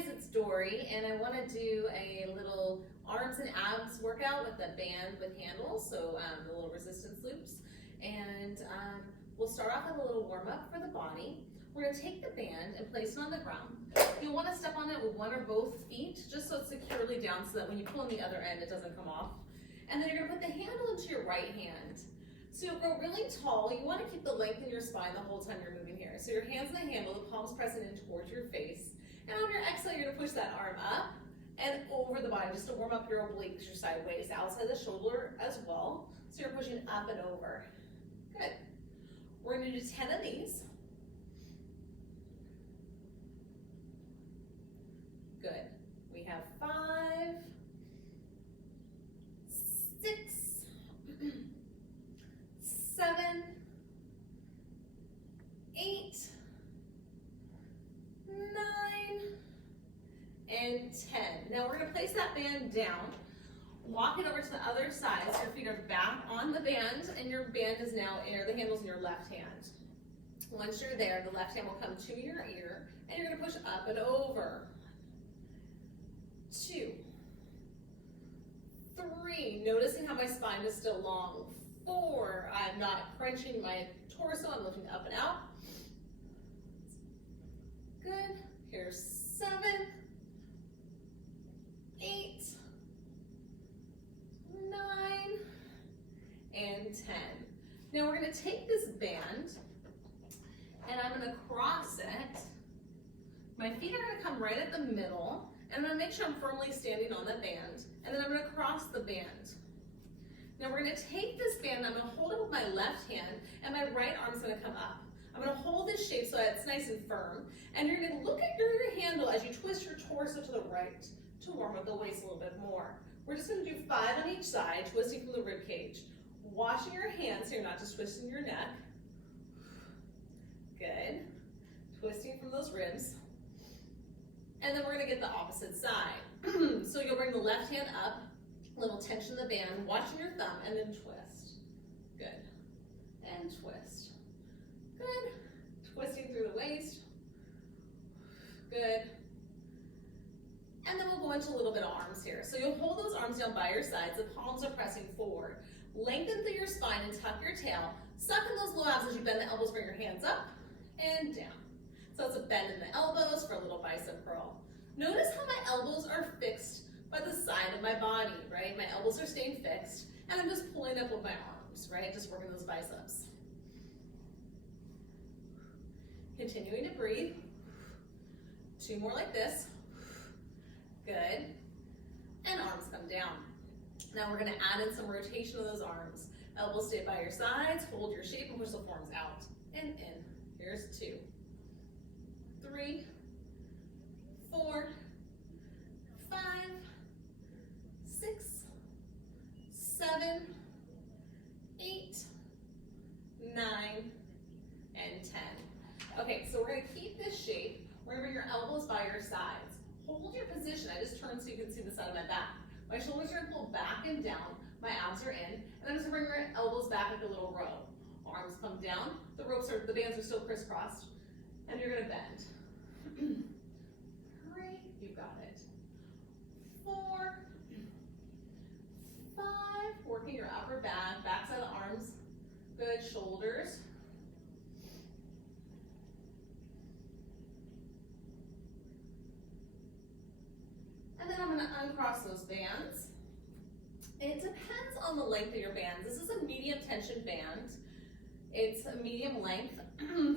guys, it's Dory, and I want to do a little arms and abs workout with a band with handles, so the little resistance loops. And we'll start off with a little warm up for the body. We're going to take the band and place it on the ground. You'll want to step on it with one or both feet, just so it's securely down so that when you pull on the other end, it doesn't come off. And then you're going to put the handle into your right hand. So you'll grow really tall. You want to keep the length in your spine the whole time you're moving here. So your hands on the handle, the palms pressing in towards your face. And on your exhale, you're going to push that arm up and over the body just to warm up your obliques, your sideways, outside the shoulder as well. So you're pushing up and over. Good. We're going to do 10 of these. Good. We have 5, 6, 7, 8, 9, and 10. Now we're going to place that band down. Walk it over to the other side so your feet are back on the band and your band is now the handle's in your left hand. Once you're there, the left hand will come to your ear and you're going to push up and over. 2, 3, noticing how my spine is still long. 4, I'm not crunching my torso, I'm lifting up and out. Good. Here's 7, 8, 9, and 10. Now we're going to take this band and I'm going to cross it. My feet are going to come right at the middle and I'm going to make sure I'm firmly standing on the band, and then I'm going to cross the band. Now we're going to take this band, I'm going to hold it with my left hand and my right arm's going to come up. I'm going to hold this shape so that it's nice and firm, and you're going to look at your handle as you twist your torso to the right to warm up the waist a little bit more. We're just going to do 5 on each side, twisting from the rib cage. Washing your hands so you're not just twisting your neck. Good. Twisting from those ribs. And then we're going to get the opposite side. So you'll bring the left hand up, a little tension in the band, watching your thumb, and then twist. Good. And twist. Good. Twisting through the waist. Good. And then we'll go into a little bit of arms here. So you'll hold those arms down by your sides. The palms are pressing forward. Lengthen through your spine and tuck your tail. Suck in those low abs as you bend the elbows, bring your hands up and down. So it's a bend in the elbows for a little bicep curl. Notice how my elbows are fixed by the side of my body, right? My elbows are staying fixed, and I'm just pulling up with my arms, right? Just working those biceps. Continuing to breathe. 2 more like this. Good. And arms come down. Now we're going to add in some rotation of those arms. Elbows stay by your sides, hold your shape, and push the forearms out and in. Here's 2, 3, 4, 5, 6, 7, 8, 9, and 10. Okay, so we're going to keep this shape. We're going to bring your elbows by your sides. Hold your position. I just turned so you can see the side of my back. My shoulders are going to pull back and down. My abs are in. And I'm just going to bring your elbows back like a little row. Arms come down. The bands are still crisscrossed. And you're going to bend. 3, you got it. 4, 5, working your upper back, backside of the arms. Good, shoulders. And then I'm going to uncross those bands. It depends on the length of your bands. This is a medium tension band. It's a medium length,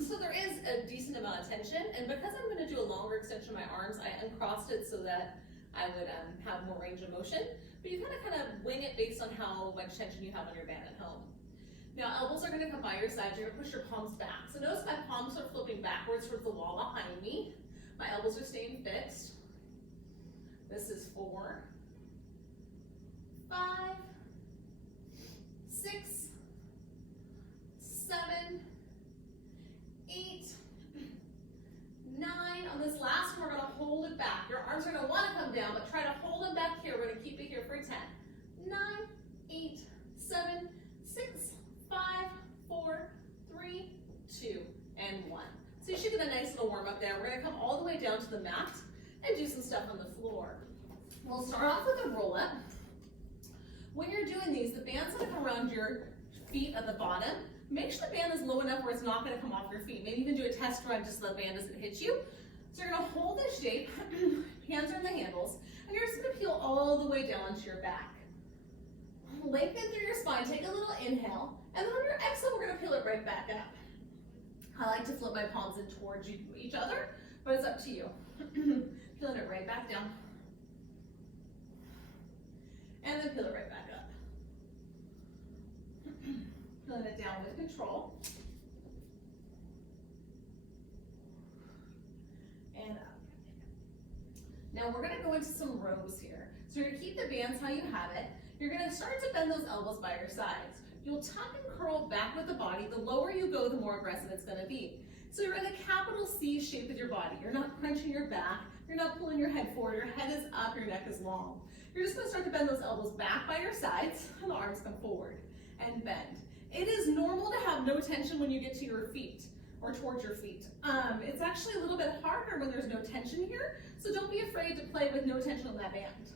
so there is a decent amount of tension, and because I'm going to do a longer extension of my arms, I uncrossed it so that I would have more range of motion, but you kind of wing it based on how much tension you have on your band at home. Now elbows are going to come by your sides, you're going to push your palms back. So notice my palms are flipping backwards towards the wall behind me. My elbows are staying fixed. This is 4, 5, 6, 7, 8, 9. On this last one, we're going to hold it back. Your arms are going to want to come down, but try to hold them back here. We're going to keep it here for 10, 9, 8, 7, 6, 5, 4, 3, 2, and 1. So you should get a nice little warm up there. We're going to come all the way down to the mat. and do some stuff on the floor. We'll start off with a roll up. When you're doing these, the band's gonna come around your feet at the bottom. Make sure the band is low enough where it's not gonna come off your feet. Maybe even do a test run just so the band doesn't hit you. So you're gonna hold this shape, hands are in the handles, and you're just gonna peel all the way down to your back. Lengthen through your spine, take a little inhale, and then on your exhale, we're gonna peel it right back up. I like to flip my palms in towards each other, but it's up to you. Peeling it right back down. And then peel it right back up. Peeling it down with control. And up. Now we're gonna go into some rows here. So you're gonna keep the bands how you have it. You're gonna start to bend those elbows by your sides. You'll tuck and curl back with the body. The lower you go, the more aggressive it's gonna be. So you're in a capital C shape with your body. You're not crunching your back. You're not pulling your head forward. Your head is up, your neck is long. You're just gonna start to bend those elbows back by your sides, and the arms come forward and bend. It is normal to have no tension when you get to your feet or towards your feet. It's actually a little bit harder when there's no tension here, so don't be afraid to play with no tension on that band.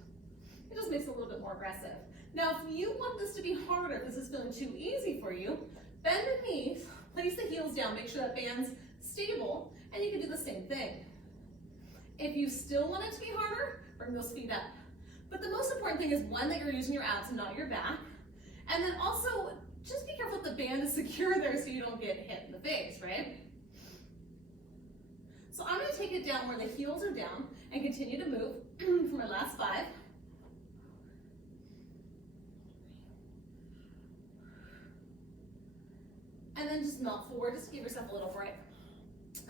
It just makes it a little bit more aggressive. Now, if you want this to be harder, if this is feeling too easy for you, bend the knees, place the heels down, make sure that band's stable, and you can do the same thing. If you still want it to be harder, bring those feet up. But the most important thing is, one, that you're using your abs and not your back, and then also, just be careful that the band is secure there so you don't get hit in the face, right? So I'm gonna take it down where the heels are down and continue to move for my last 5. And then just melt forward, just give yourself a little break.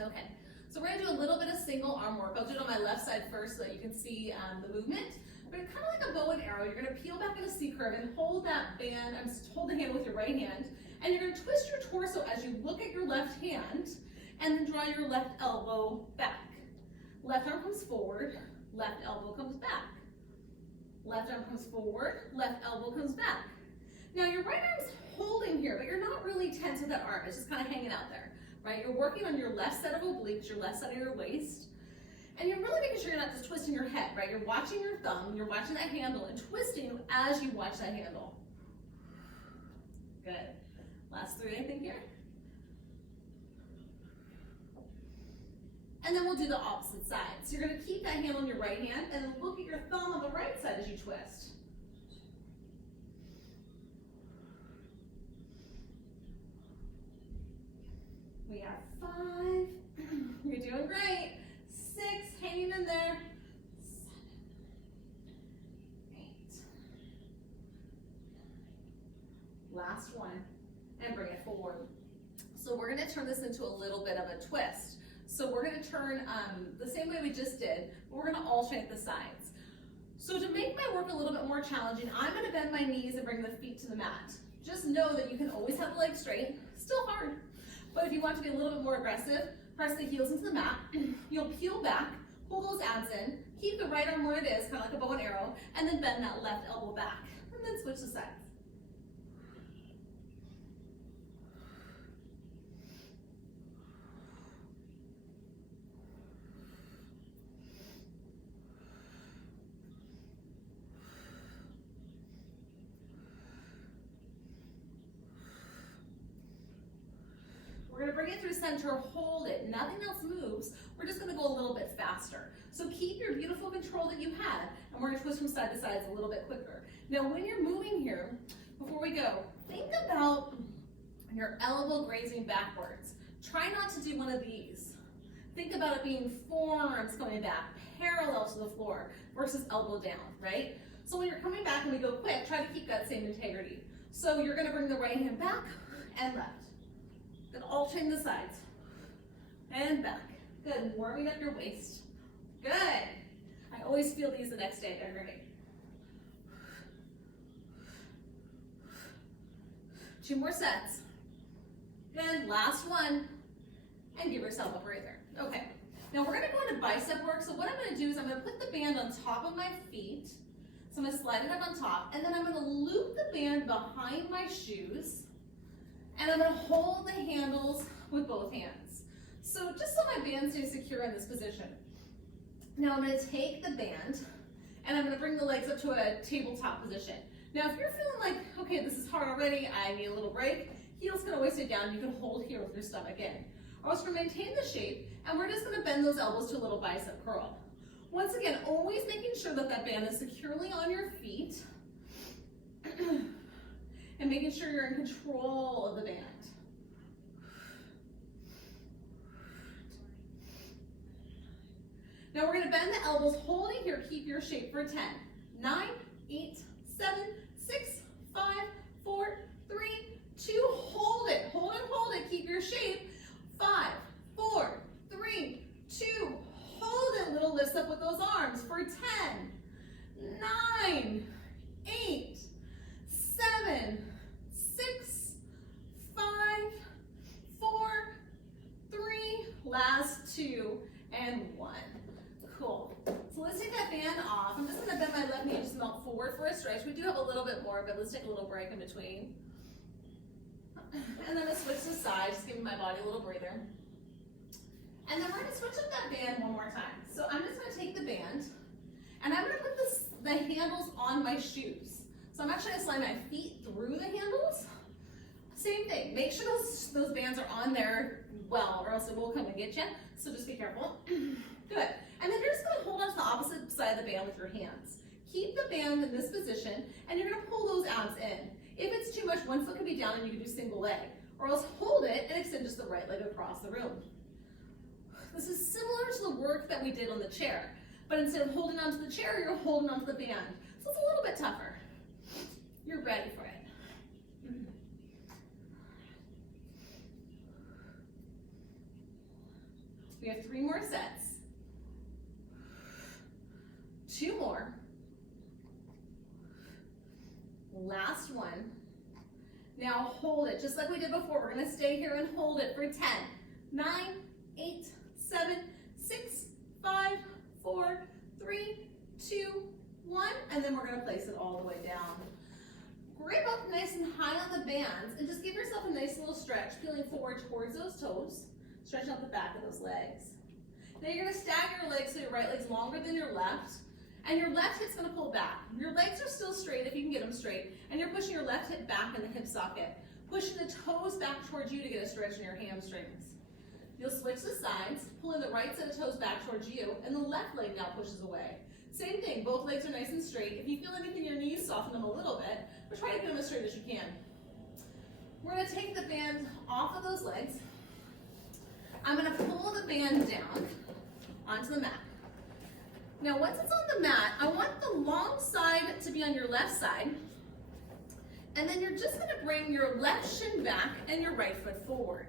Okay, so we're gonna do a little bit of single arm work. I'll do it on my left side first so that you can see the movement. But kind of like a bow and arrow, you're gonna peel back in a C curve and hold that band, hold the handle with your right hand, and you're gonna twist your torso as you look at your left hand, and then draw your left elbow back. Left arm comes forward, left elbow comes back. Left arm comes forward, left elbow comes back. Now your right arm's holding here, but you're not really tense with that arm, it's just kind of hanging out there, right? You're working on your left side of obliques, your left side of your waist, and you're really making sure you're not just twisting your head, right? You're watching your thumb, you're watching that handle, and twisting as you watch that handle. Good. Last 3, I think, here. And then we'll do the opposite side. So you're gonna keep that handle in your right hand, and then look at your thumb on the right side as you twist. We have 5, you're doing great. 6, hanging in there. 7, 8. Last one, and bring it forward. So we're gonna turn this into a little bit of a twist. So we're gonna turn the same way we just did, but we're gonna alternate the sides. So to make my work a little bit more challenging, I'm gonna bend my knees and bring the feet to the mat. Just know that you can always have the legs straight, still hard. But if you want to be a little bit more aggressive, press the heels into the mat. You'll peel back, pull those abs in, keep the right arm where it is, kind of like a bow and arrow, and then bend that left elbow back. And then switch the sides. We're gonna bring it through center, hold it, nothing else moves. We're just gonna go a little bit faster. So keep your beautiful control that you had, and we're gonna twist from side to side a little bit quicker. Now when you're moving here, before we go, think about your elbow grazing backwards. Try not to do one of these. Think about it being forearms coming back, parallel to the floor, versus elbow down, right? So when you're coming back and we go quick, try to keep that same integrity. So you're gonna bring the right hand back and left. Then alternate the sides. And back. Good, warming up your waist. Good. I always feel these the next day, they're great. 2 more sets. Good, last one. And give yourself a breather. Okay, now we're gonna go into bicep work. So what I'm gonna do is I'm gonna put the band on top of my feet. So I'm gonna slide it up on top, and then I'm gonna loop the band behind my shoes, and I'm gonna hold the handles with both hands. So just so my band stays secure in this position. Now I'm gonna take the band and I'm gonna bring the legs up to a tabletop position. Now if you're feeling like, okay, this is hard already, I need a little break, heel's gonna waist it down, you can hold here with your stomach in. Or else we're gonna maintain the shape and we're just gonna bend those elbows to a little bicep curl. Once again, always making sure that that band is securely on your feet and making sure you're in control of the band. Now we're gonna bend the elbows, holding here, keep your shape for 10. 9, 8, 7, 6, 5, 4, 3, 2, hold it, hold it, keep your shape. 5, 4, 3, 2, hold it, little lifts up with those arms for 10, 9, 8, 7, 6, 5, 4, 3, last 2, and 1. Cool. So let's take that band off. I'm just gonna bend my left knee and just melt forward for a stretch. We do have a little bit more, but let's take a little break in between. And then I'm gonna switch to side, just giving my body a little breather. And then we're gonna switch up that band one more time. So I'm just gonna take the band and I'm gonna put the handles on my shoes. So I'm actually gonna slide my feet through the handles. Same thing, make sure those bands are on there well, or else it will come and get you. So just be careful. Good. And then you're just gonna hold on to the opposite side of the band with your hands. Keep the band in this position and you're gonna pull those abs in. If it's too much, one foot can be down and you can do single leg. Or else hold it and extend just the right leg across the room. This is similar to the work that we did on the chair, but instead of holding onto the chair, you're holding onto the band. So it's a little bit tougher. You're ready for it. We have 3 more sets. 2 more. Last one. Now hold it, just like we did before. We're gonna stay here and hold it for 10, 9, 8, 7, 6, 5, 4, 3, 2, 1, and then we're gonna place it all the way down. Grip up nice and high on the bands and just give yourself a nice little stretch, peeling forward towards those toes, stretching out the back of those legs. Now you're gonna stagger your legs so your right leg's longer than your left, and your left hip's gonna pull back. Your legs are still straight if you can get them straight, and you're pushing your left hip back in the hip socket, pushing the toes back towards you to get a stretch in your hamstrings. You'll switch the sides, pulling the right set of toes back towards you, and the left leg now pushes away. Same thing, both legs are nice and straight. If you feel anything in your knees, soften them a little bit, but try to get them as straight as you can. We're gonna take the band off of those legs. I'm gonna pull the band down onto the mat. Now once it's on the mat, I want the long side to be on your left side, and then you're just gonna bring your left shin back and your right foot forward.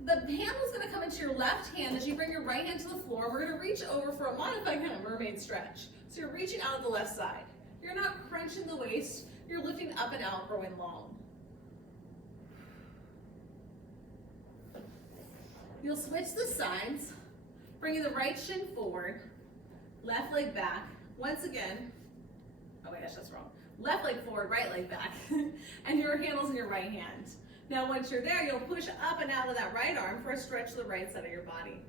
The handle is gonna come into your left hand as you bring your right hand to the floor. We're gonna reach over for a modified kind of mermaid stretch. So you're reaching out of the left side. You're not crunching the waist, you're lifting up and out, growing long. You'll switch the sides, bringing the right shin forward, left leg back. Once again, oh my gosh, that's wrong. Left leg forward, right leg back, and your handle's in your right hand. Now once you're there, you'll push up and out of that right arm for a stretch to the right side of your body.